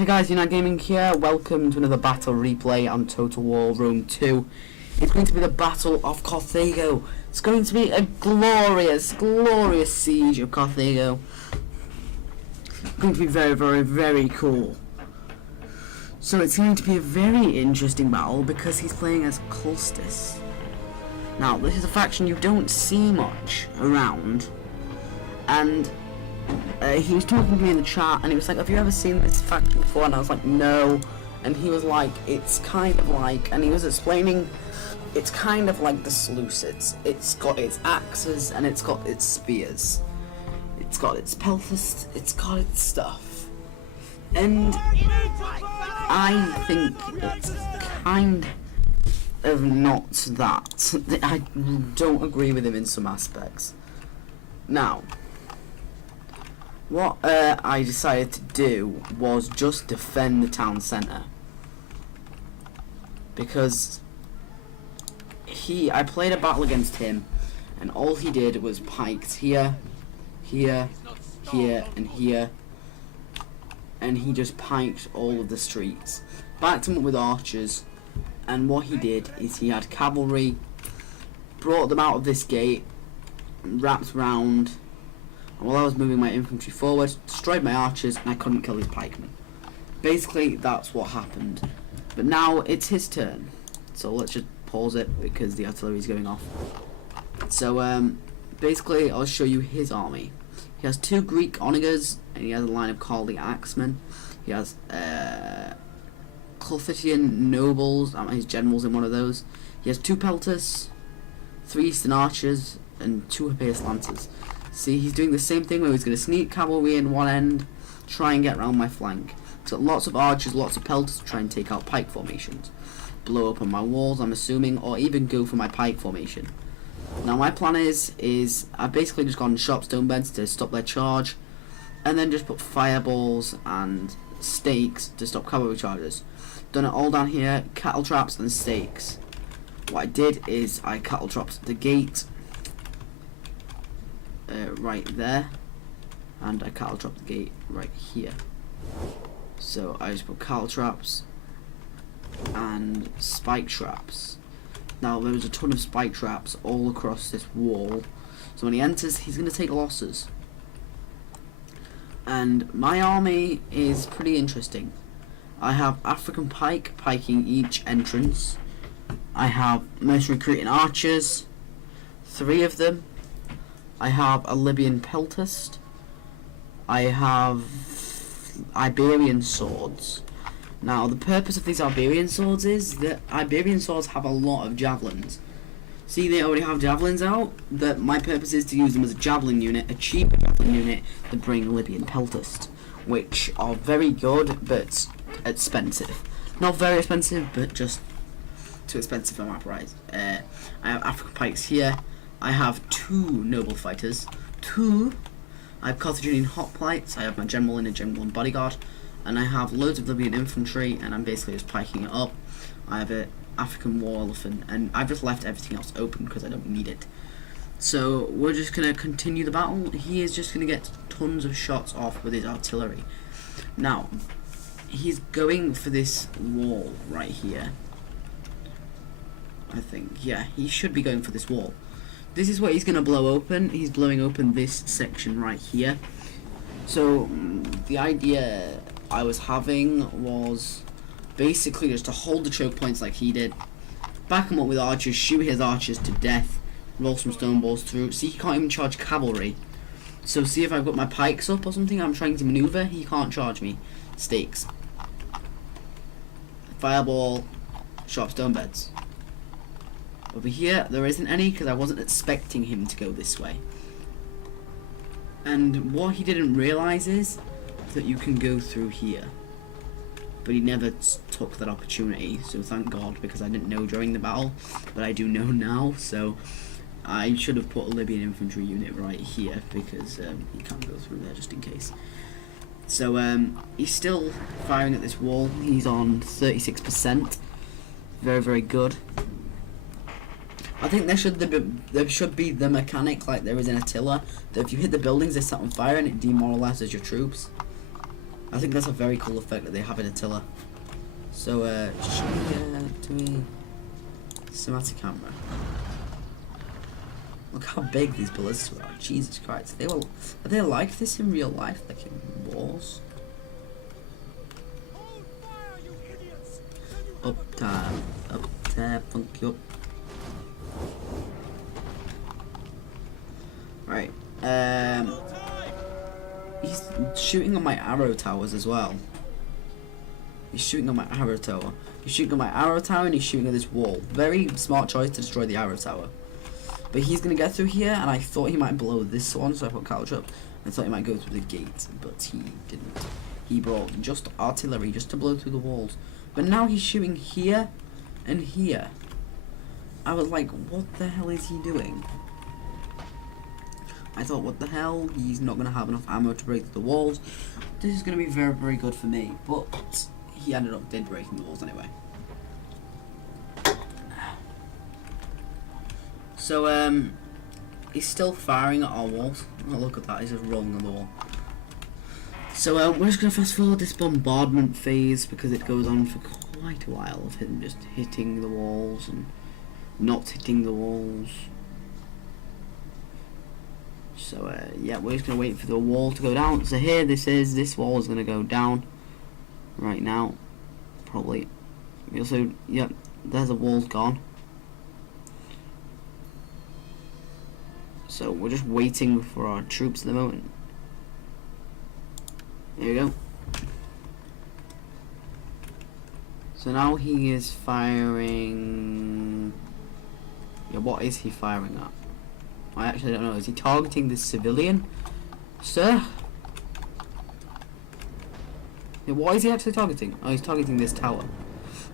Hey guys, Unite Gaming here. Welcome to another battle replay on Total War Rome 2. It's going to be the Battle of Carthago. It's going to be a glorious, glorious siege of Carthago. It's going to be very, very, very cool. So it's going to be a very interesting battle because he's playing as Culstis. Now, this is a faction you don't see much around. And he was talking to me in the chat and he was like, have you ever seen this faction before? And I was like, no. And he was like, it's kind of like, and he was explaining, it's kind of like the Seleucids. It's got its axes and it's got its spears. It's got its peltasts, it's got its stuff. And I think it's kind of not that. I don't agree with him in some aspects. Now, what I decided to do was just defend the town centre, because I played a battle against him and all he did was piked here, here, here and here, and he just piked all of the streets. Backed him up with archers, and what he did is he had cavalry, brought them out of this gate, wrapped round. While I was moving my infantry forward, destroyed my archers, and I couldn't kill his pikemen. Basically, that's what happened. But now it's his turn. So let's just pause it because the artillery is going off. So basically, I'll show you his army. He has 2 Greek onagers, and he has a line of Carly axemen. He has Carthaginian nobles, his generals in one of those. He has 2 peltas, 3 eastern archers, and 2 Hippias lancers. See, he's doing the same thing where he's going to sneak cavalry in one end, try and get around my flank. So lots of archers, lots of pelters to try and take out pike formations. Blow up on my walls, I'm assuming, or even go for my pike formation. Now my plan is I've basically just gone sharp stone beds to stop their charge, and then just put fireballs and stakes to stop cavalry charges. Done it all down here, cattle traps and stakes. What I did is I cattle trapped the gate, right there, and I cattle trap the gate right here. So I just put cattle traps and spike traps. Now there's a ton of spike traps all across this wall, so when he enters he's going to take losses. And my army is pretty interesting. I have African pike piking each entrance. I have mercenary Cretan archers, 3 of them. I have a Libyan peltast. I have Iberian swords. Now, the purpose of these Iberian swords is that Iberian swords have a lot of javelins. See, they already have javelins out. My purpose is to use them as a javelin unit, a cheaper javelin unit to bring Libyan peltast, which are very good but expensive. Not very expensive, but just too expensive for my price. I have African pikes here. I have 2 noble fighters, 2. I have Carthaginian hoplites, I have my general and a general and bodyguard, and I have loads of Libyan infantry, and I'm basically just piking it up. I have an African war elephant, and I've just left everything else open because I don't need it. So we're just going to continue the battle. He is just going to get tons of shots off with his artillery. Now, he's going for this wall right here. I think, yeah, he should be going for this wall. This is what he's going to blow open. He's blowing open this section right here. So the idea I was having was basically just to hold the choke points like he did, back him up with archers, shoot his archers to death, roll some stone balls through. See, he can't even charge cavalry. So see, if I've got my pikes up or something, I'm trying to maneuver, he can't charge me. Stakes. Fireball, sharp stone beds. Over here, there isn't any because I wasn't expecting him to go this way. And what he didn't realise is that you can go through here. But he never took that opportunity, so thank God, because I didn't know during the battle, but I do know now, so I should have put a Libyan infantry unit right here because he can't go through there just in case. So he's still firing at this wall. He's on 36%. Very, very good. I think there should be the mechanic like there is in Attila, that if you hit the buildings they set on fire and it demoralizes your troops. I think that's a very cool effect that they have in Attila. So, show me, to me, cinematic camera. Look how big these ballistas are. Jesus Christ. Are they like this in real life, like in wars? Up there, funky up. Right. He's shooting on my arrow towers as well. He's shooting on my arrow tower. He's shooting on my arrow tower and he's shooting at this wall. Very smart choice to destroy the arrow tower. But he's gonna get through here, and I thought he might blow this one, so I put carthage up. I thought he might go through the gate, but he didn't. He brought just artillery just to blow through the walls. But now he's shooting here and here. I was like, what the hell is he doing? I thought, what the hell? He's not gonna have enough ammo to break through the walls. This is gonna be very, very good for me. But he ended up breaking the walls anyway. So, he's still firing at our walls. Oh, look at that, he's just rolling on the wall. So, we're just going to fast forward this bombardment phase because it goes on for quite a while of him just hitting the walls and not hitting the walls. So, yeah, we're just going to wait for the wall to go down. So here, this wall is going to go down right now. Probably. Also, yep, there's the wall's gone. So we're just waiting for our troops at the moment. There you go. So now he is firing... Yeah, what is he firing at? I actually don't know. Is he targeting this civilian? Sir? Yeah, what is he actually targeting? Oh, he's targeting this tower.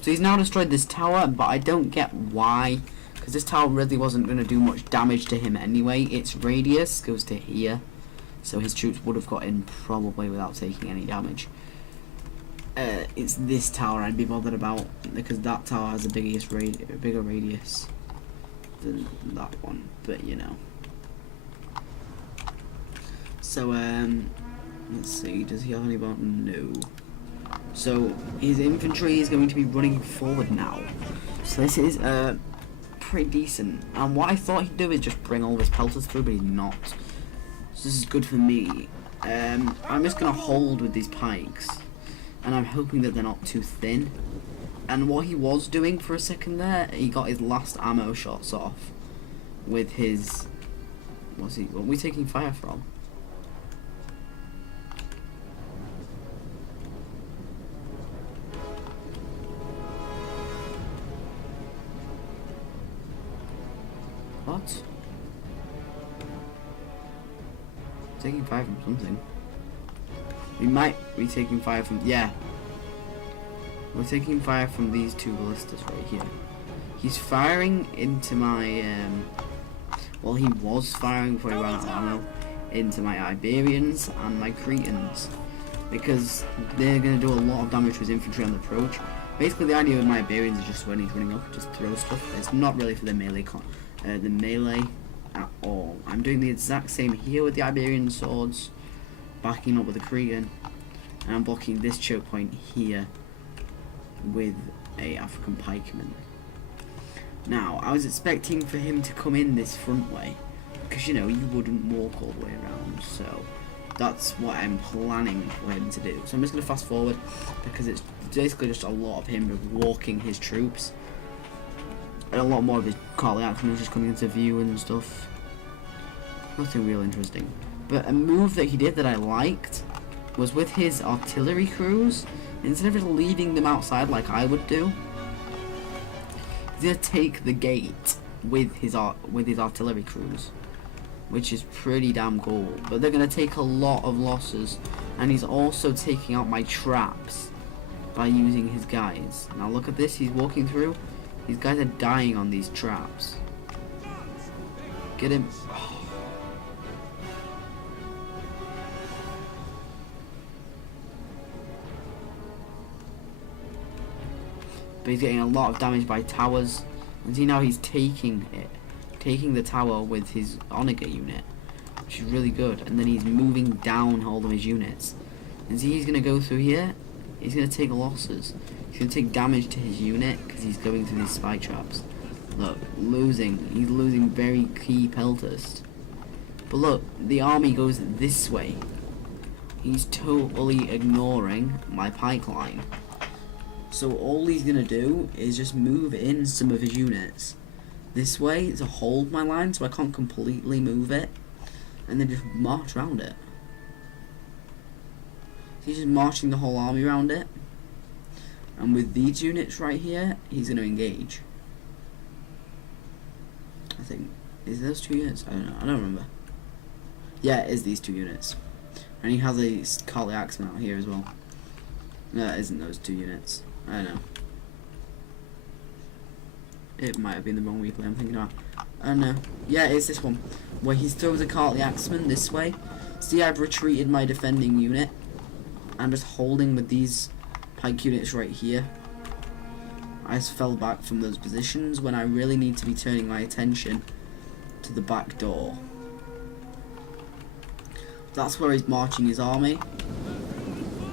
So he's now destroyed this tower, but I don't get why. Because this tower really wasn't going to do much damage to him anyway. Its radius goes to here. So his troops would have got in probably without taking any damage. It's this tower I'd be bothered about. Because that tower has a bigger radius than that one. But, you know. So, let's see. Does he have any button? No. So, his infantry is going to be running forward now. So this is, pretty decent. And what I thought he'd do is just bring all his pelters through, but he's not. So this is good for me. I'm just gonna hold with these pikes, and I'm hoping that they're not too thin. And what he was doing for a second there, he got his last ammo shots off with his. What are we taking fire from? What? Taking fire from something. We might be taking fire from... Yeah. We're taking fire from these two ballistas right here. He's firing into my... well, he was firing before he ran out of ammo into my Iberians and my Cretans. Because they're going to do a lot of damage to his infantry on the approach. Basically, the idea with my Iberians is just when he's running up, just throw stuff. It's not really for the melee at all. I'm doing the exact same here with the Iberian swords, backing up with the Cretan, and I'm blocking this choke point here with a African pikeman. Now, I was expecting for him to come in this front way, because you know, you wouldn't walk all the way around, so that's what I'm planning for him to do. So I'm just going to fast forward, because it's basically just a lot of him walking his troops. And a lot more of his Carly actions just coming into view and stuff. Nothing real interesting. But a move that he did that I liked was with his artillery crews. Instead of just leaving them outside like I would do, he's gonna take the gate with his artillery crews, which is pretty damn cool. But they're gonna take a lot of losses, and he's also taking out my traps by using his guys. Now look at this. He's walking through. These guys are dying on these traps. Get him. But he's getting a lot of damage by towers. And see now he's taking the tower with his Onager unit, which is really good. And then he's moving down all of his units. And see, he's going to go through here. He's going to take losses. He's going to take damage to his unit because he's going through these spy traps. Look, losing. He's losing very key pelters. But look, the army goes this way. He's totally ignoring my pike line. So all he's going to do is just move in some of his units this way to hold my line so I can't completely move it. And then just march around it. He's just marching the whole army around it. And with these units right here, he's going to engage. I think. Is those 2 units? I don't know. I don't remember. Yeah, it is these 2 units. And he has a Carly Axeman out here as well. No, it isn't those 2 units. I don't know. It might have been the wrong replay I'm thinking about. I don't know. Yeah, it's this one. Where he throws a Carly Axeman this way. See, I've retreated my defending unit. I'm just holding with these pike units right here. I just fell back from those positions when I really need to be turning my attention to the back door. That's where he's marching his army.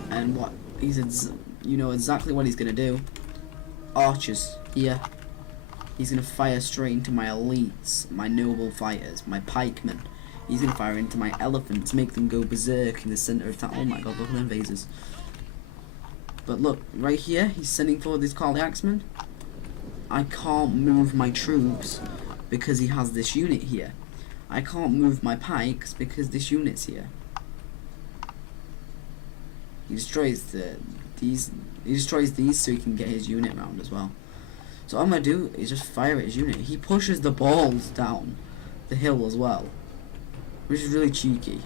And what you know exactly what he's gonna do. Archers here. He's gonna fire straight into my elites, my noble fighters, my pikemen. He's gonna fire into my elephants, make them go berserk in the center of town. Oh my god, look at them phasers. But look, right here, he's sending forward this Carly Axeman. I can't move my troops because he has this unit here. I can't move my pikes because this unit's here. He destroys these. He destroys these so he can get his unit round as well. So all I'm gonna do is just fire at his unit. He pushes the balls down the hill as well, which is really cheeky.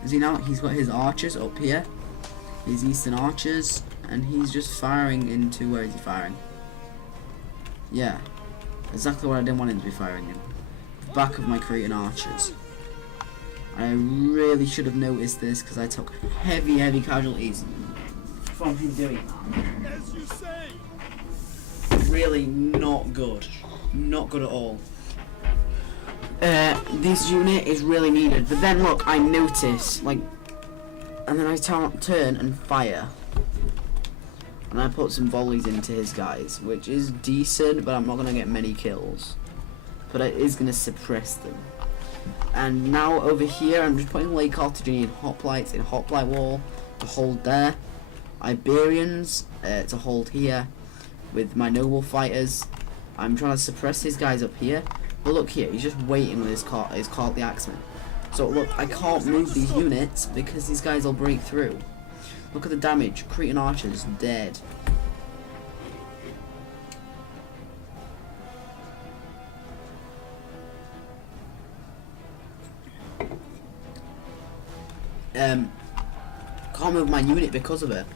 And see now, he's got his archers up here, his eastern archers, and he's just firing into, where is he firing? Yeah, exactly what I didn't want him to be firing in. The back of my Cretan archers. I really should have noticed this because I took heavy casualties from him doing that. As you say. Really not good. Not good at all. This unit is really needed, but then look, I notice, like, and then I turn and fire. And I put some volleys into his guys, which is decent, but I'm not going to get many kills. But it is going to suppress them. And now over here, I'm just putting Lake Carthaginian hoplites in hoplite wall to hold there. Iberians to hold here with my noble fighters. I'm trying to suppress these guys up here. But look here, he's just waiting with his Carly Axeman. So look, I can't move these units because these guys will break through. Look at the damage. Cretan archers dead. Can't move my unit because of it.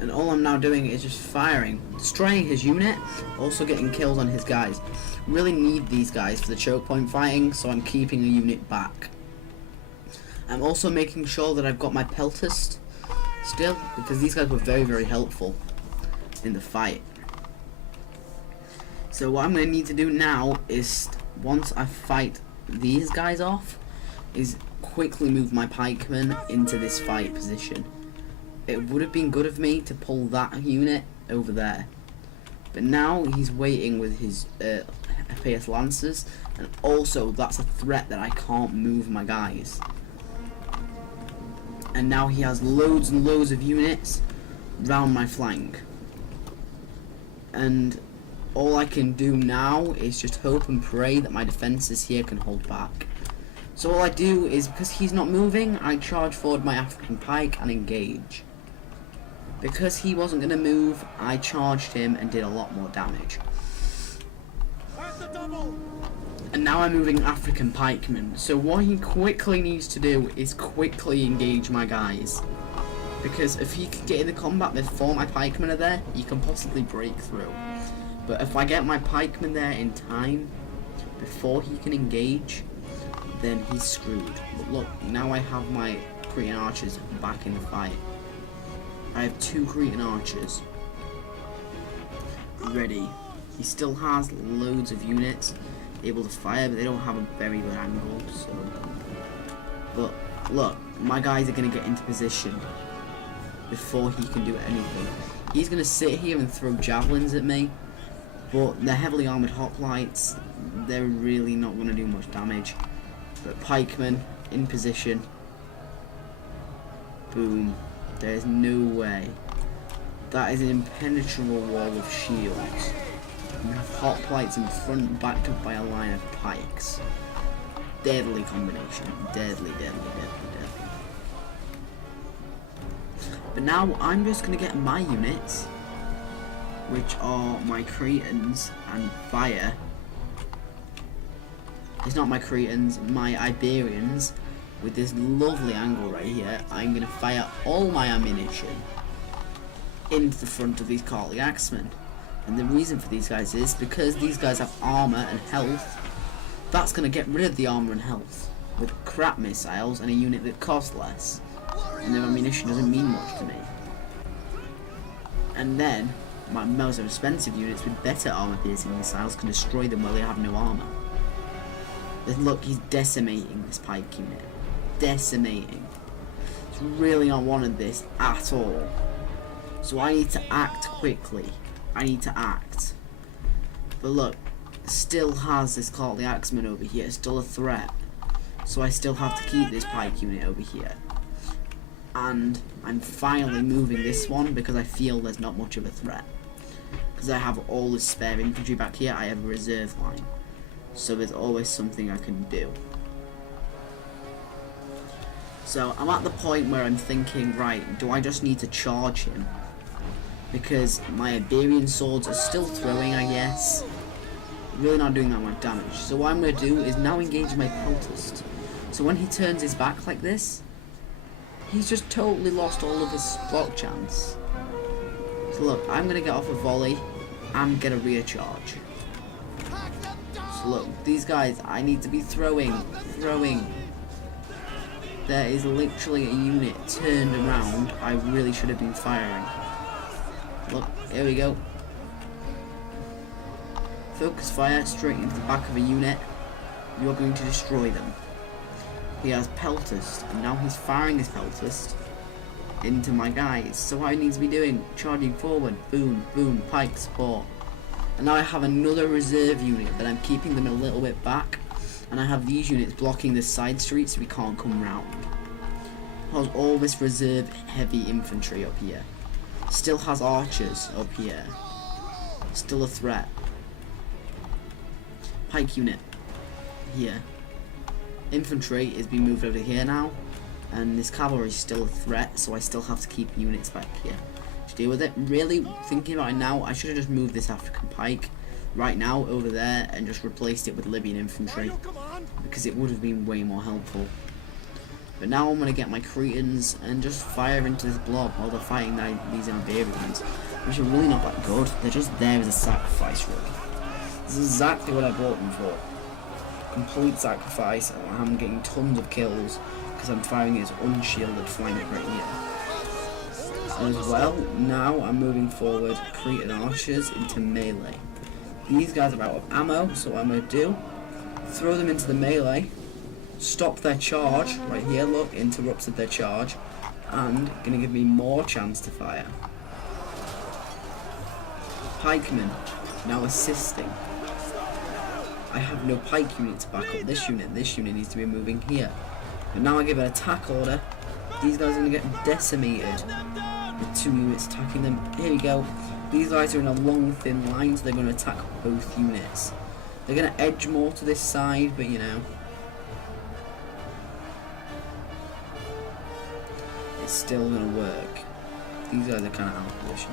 And all I'm now doing is just firing, destroying his unit, also getting kills on his guys. Really need these guys for the choke point fighting, so I'm keeping a unit back. I'm also making sure that I've got my pelters still, because these guys were very helpful in the fight. So what I'm going to need to do now is, once I fight these guys off, is quickly move my pikemen into this fight position. It would have been good of me to pull that unit over there, but now he's waiting with his FPS Lancers, and also that's a threat that I can't move my guys. And now he has loads and loads of units round my flank, and all I can do now is just hope and pray that my defences here can hold back. So all I do is, because he's not moving, I charge forward my African pike and engage. Because he wasn't going to move, I charged him and did a lot more damage. And now I'm moving African pikemen, so what he quickly needs to do is quickly engage my guys. Because if he can get in the combat before my pikemen are there, he can possibly break through. But if I get my pikemen there in time, before he can engage, then he's screwed. But look, now I have my Cretan archers back in the fight. I have 2 Cretan archers ready. He still has loads of units. able to fire, but they don't have a very good angle. So, but look, my guys are going to get into position before he can do anything. He's going to sit here and throw javelins at me, but they're heavily armored hoplites. They're really not going to do much damage. But pikemen in position. Boom. There's no way. That is an impenetrable wall of shields. You have hoplites in front, backed up by a line of pikes. Deadly combination. Deadly, deadly, deadly, deadly. But now I'm just going to get my units, which are my Cretans, and fire. It's not my Cretans, my Iberians. With this lovely angle right here, I'm going to fire all my ammunition into the front of these Carthage axemen. And the reason for these guys is because these guys have armor and health. That's going to get rid of the armor and health with crap missiles and a unit that costs less. And their ammunition doesn't mean much to me. And then my most expensive units with better armor piercing missiles can destroy them while they have no armor. But look, he's decimating this pike unit. Decimating. It's really not wanted this at all. So I need to act quickly. I need to act. But look, still has this Carthage axeman over here, still a threat. So I still have to keep this pike unit over here. And I'm finally moving this one because I feel there's not much of a threat. Because I have all the spare infantry back here, I have a reserve line. So there's always something I can do. So I'm at the point where I'm thinking, right, do I just need to charge him? Because my Iberian swords are still throwing, I guess. Really not doing that much damage. So what I'm going to do is now engage my peltast. So when he turns his back like this, he's just totally lost all of his spot chance. So look, I'm going to get off a volley and get a rear charge. So look, these guys, I need to be throwing. There is literally a unit turned around. I really should have been firing. Look, here we go. Focus fire straight into the back of a unit. You're going to destroy them. He has peltast, and now he's firing his peltast into my guys. So what I need to be doing, charging forward, boom, boom, pike support. And now I have another reserve unit, but I'm keeping them a little bit back. And I have these units blocking the side streets so we can't come round. Has all this reserve heavy infantry up here. Still has archers up here. Still a threat. Pike unit here. Infantry is being moved over here now. And this cavalry is still a threat, so I still have to keep units back here to deal with it. Really, thinking about it now, I should have just moved this African pike right now over there and just replaced it with Libyan infantry, because it would have been way more helpful. But now I'm going to get my Cretans and just fire into this blob while they're fighting these Iberians, which are really not that good. They're just there as a sacrifice, really. This is exactly what I brought them for. Complete sacrifice, and I'm getting tons of kills because I'm firing his unshielded flank right here. As well, now I'm moving forward Cretan archers into melee. These guys are out of ammo, so what I'm going to do, throw them into the melee, stop their charge, right here, look, interrupted their charge, and going to give me more chance to fire. Pikemen, now assisting. I have no pike unit to back up this unit needs to be moving here. But now I give an attack order, these guys are going to get decimated with 2 units attacking them. Here we go. These guys are in a long thin line, so they're going to attack both units. They're going to edge more to this side, but you know, it's still going to work. These guys are kind of out of position.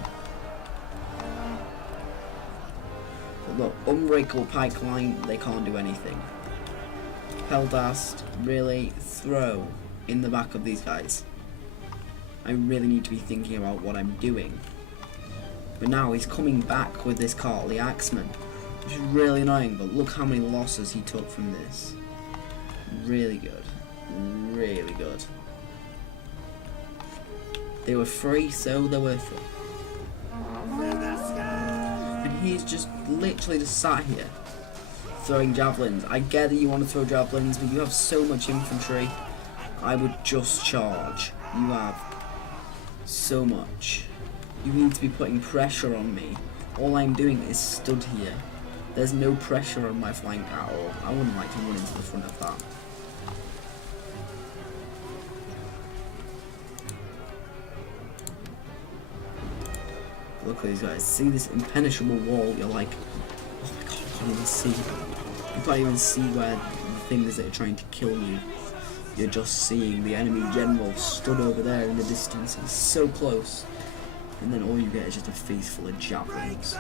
But look, unbreakable pike line, they can't do anything. Peltast, really, throw in the back of these guys. I really need to be thinking about what I'm doing. But now he's coming back with this Carthage axeman, which is really annoying, but look how many losses he took from this. Really good. Really good. They were free, so they're worth it. And he's just literally just sat here, throwing javelins. I get that you want to throw javelins, but you have so much infantry. I would just charge. You have so much. You need to be putting pressure on me. All I'm doing is stood here. There's no pressure on my flank at all. I wouldn't like to run into the front of that. Look at these guys. See this impenetrable wall? You're like, oh my god, I can't even see. You can't even see where the things that are trying to kill you. You're just seeing the enemy general stood over there in the distance. He's so close. And then all you get is just a face full of javelins.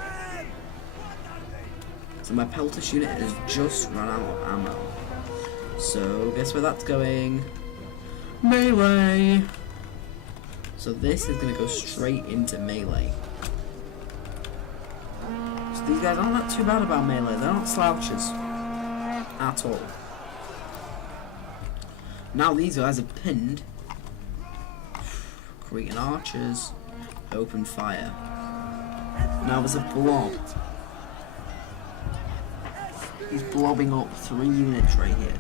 So my peltash unit has just run out of ammo. So guess where that's going? Melee! So this is going to go straight into melee. So these guys aren't that too bad about melee. They're not slouches. At all. Now these guys are pinned. Cretan archers. Open fire. Now there's a blob. He's blobbing up 3 units right here.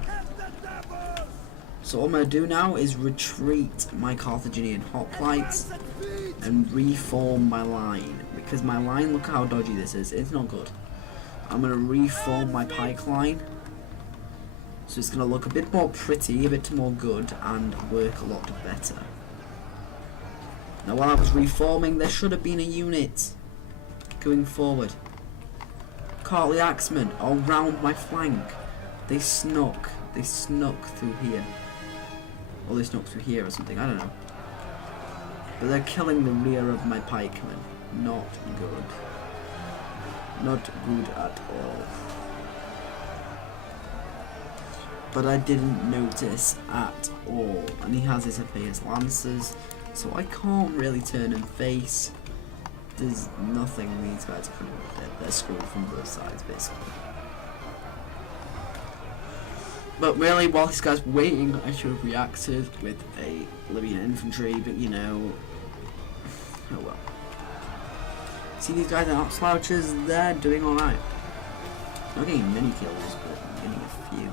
So what I'm going to do now is retreat my Carthaginian hoplites and reform my line. Because my line, look how dodgy this is. It's not good. I'm going to reform my pike line. So it's going to look a bit more pretty, a bit more good, and work a lot better. Now while I was reforming, there should have been a unit going forward. Cartley Axemen are round my flank. They snuck through here. Or they snuck through here or something, I don't know. But they're killing the rear of my pikemen. Not good. Not good at all. But I didn't notice at all. And he has his Appius Lancers, so I can't really turn and face. There's nothing these guys can do. They're screwed from both sides, basically. But really, while this guy's waiting, I should have reacted with a Libyan infantry, but you know, oh well. See, these guys are not slouches, they're doing alright. Not getting many kills, but I'm getting a few.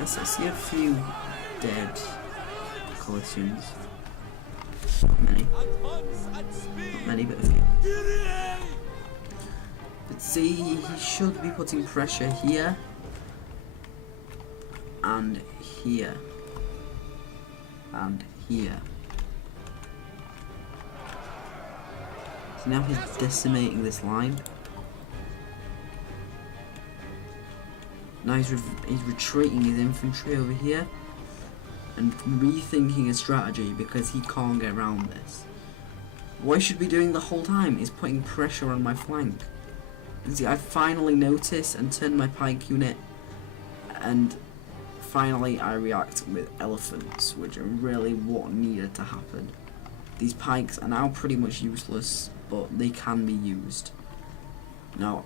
I see a few dead collisions. Not many. Not many, but a few. But see, he should be putting pressure here. And here. And here. So now he's decimating this line. Now he's retreating his infantry over here and rethinking his strategy because he can't get around this. What I should be doing the whole time is putting pressure on my flank. You see, I finally notice and turn my pike unit, and finally I react with elephants, which are really what needed to happen. These pikes are now pretty much useless, but they can be used. Now,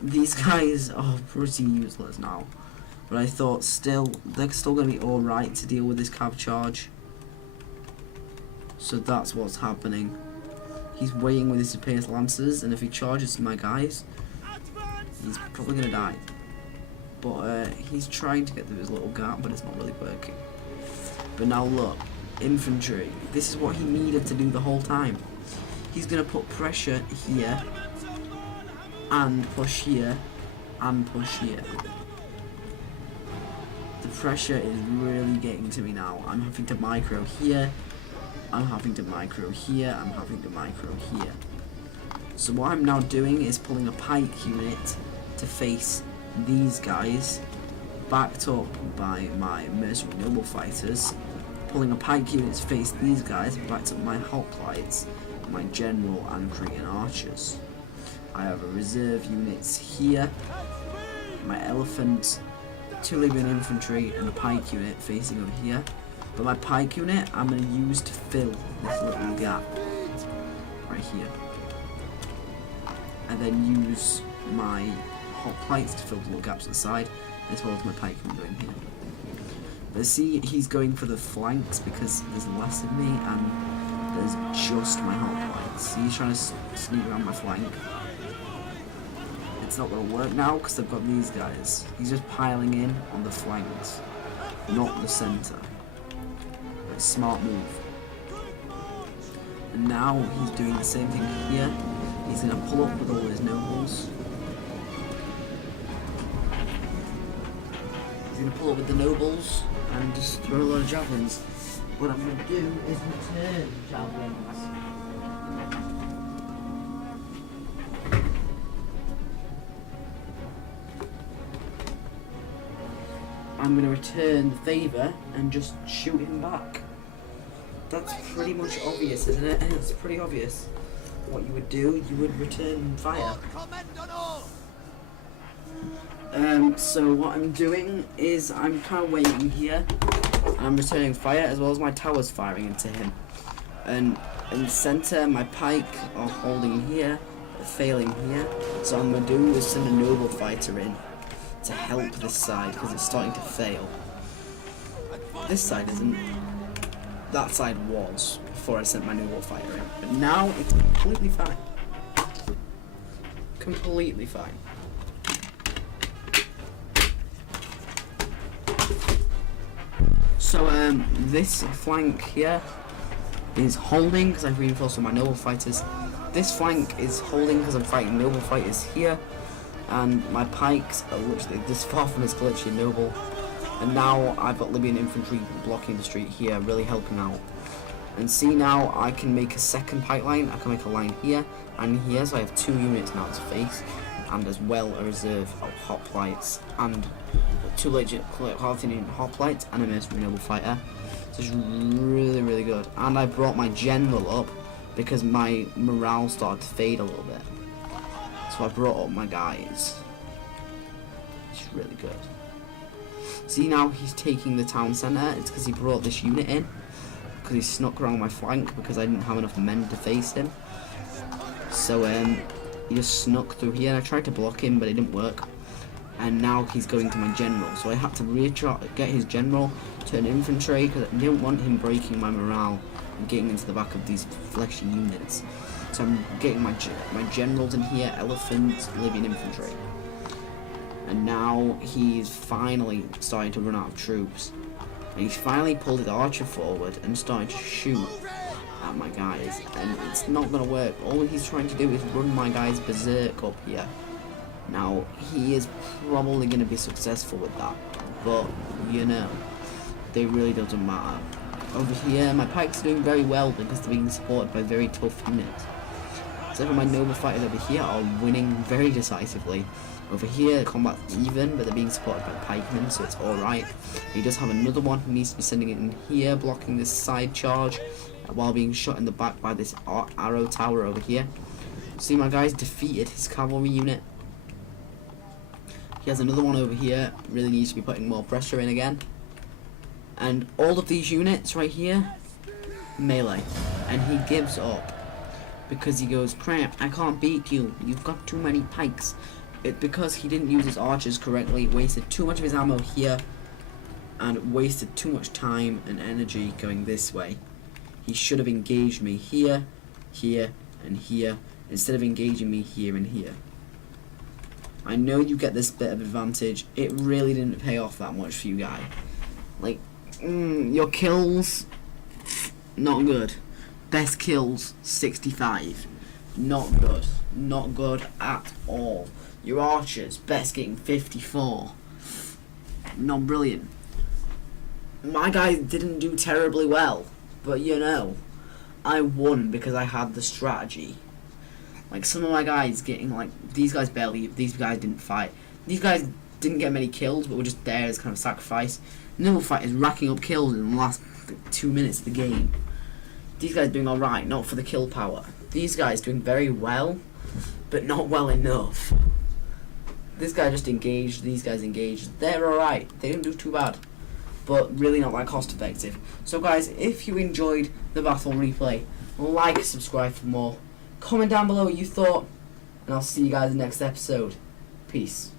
these guys are pretty useless now, but I thought they're still going to be alright to deal with this cav charge. So that's what's happening. He's waiting with his Appius Lancers, and if he charges my guys, he's probably going to die. But he's trying to get through his little gap, but it's not really working. But now look, infantry. This is what he needed to do the whole time. He's going to put pressure here, and push here, and push here. The pressure is really getting to me now. I'm having to micro here, I'm having to micro here, I'm having to micro here. So what I'm now doing is pulling a pike unit to face these guys, backed up by my mercenary noble fighters. Pulling a pike unit to face these guys, backed up by my hoplites, my general and Cretan archers. I have a reserve units here, my elephant, 2 Libyan infantry, and a pike unit facing over here. But my pike unit I'm going to use to fill this little gap right here. And then use my hoplites to fill the little gaps at the side, as well as my pike unit going here. But see, he's going for the flanks because there's less of me and there's just my hoplites. See, he's trying to sneak around my flank. it's not going to work now because I've got these guys. He's just piling in on the flanks, not the centre. It's a smart move. And now he's doing the same thing here. He's going to pull up with all his nobles. He's going to pull up with the nobles and just throw a lot of javelins. What I'm going to do is return javelins. I'm going to return the favour and just shoot him back. That's pretty much obvious, isn't it? It's pretty obvious. What you would do, you would return fire. So what I'm doing is I'm kind of waiting here. I'm returning fire as well as my towers firing into him. And in the centre, my pike are holding here, failing here. So what I'm going to do is send a noble fighter in to help this side because it's starting to fail. This side isn't. That side was before I sent my noble fighter in. But now it's completely fine. Completely fine. So this flank here is holding because I've reinforced all my noble fighters. This flank is holding because I'm fighting noble fighters here, and my pikes are literally this far from his glitchy noble. And now I've got Libyan infantry blocking the street here, really helping out. And see, now I can make a second pipeline. I can make a line here and here, so I have 2 units now to face, and as well a reserve of hoplites and 2 legit Carthaginian hoplites and a mercenary noble fighter. So it's really, really good. And I brought my general up because my morale started to fade a little bit. So I brought up my guys. It's really good. See, now he's taking the town centre. It's because he brought this unit in. Because he snuck around my flank because I didn't have enough men to face him. So he just snuck through here. I tried to block him, but it didn't work. And now he's going to my general. So I had to get his general to an infantry because I didn't want him breaking my morale and getting into the back of these fleshy units. So I'm getting my generals in here, elephants, Libyan infantry. And now he's finally starting to run out of troops. And he's finally pulled his archer forward and started to shoot at my guys. And it's not going to work. All he's trying to do is run my guys berserk up here. Now, he is probably going to be successful with that. But, you know, they really doesn't matter. Over here, my pikes are doing very well because they're being supported by very tough units. Except for my noble fighters over here are winning very decisively. Over here, combat's even, but they're being supported by pikemen, so it's alright. He does have another one who needs to be sending it in here, blocking this side charge, while being shot in the back by this arrow tower over here. See, my guys defeated his cavalry unit. He has another one over here, really needs to be putting more pressure in again. And all of these units right here, melee. And he gives up. Because he goes, crap, I can't beat you, you've got too many pikes. Because he didn't use his archers correctly, wasted too much of his ammo here, and wasted too much time and energy going this way. He should have engaged me here, here, and here, instead of engaging me here and here. I know you get this bit of advantage. It really didn't pay off that much for you guys. Like, your kills, not good. Best kills, 65. Not good. Not good at all. Your archers, best getting 54. Not brilliant. My guys didn't do terribly well. But you know, I won because I had the strategy. Like, some of my guys getting, like, these guys didn't fight. These guys didn't get many kills, but were just there as kind of sacrifice. No fighters racking up kills in the last 2 minutes of the game. These guys doing alright, not for the kill power. These guys doing very well, but not well enough. This guy just engaged, these guys engaged. They're alright, they didn't do too bad, but really not that cost effective. So guys, if you enjoyed the battle replay, like, subscribe for more. Comment down below what you thought, and I'll see you guys in the next episode. Peace.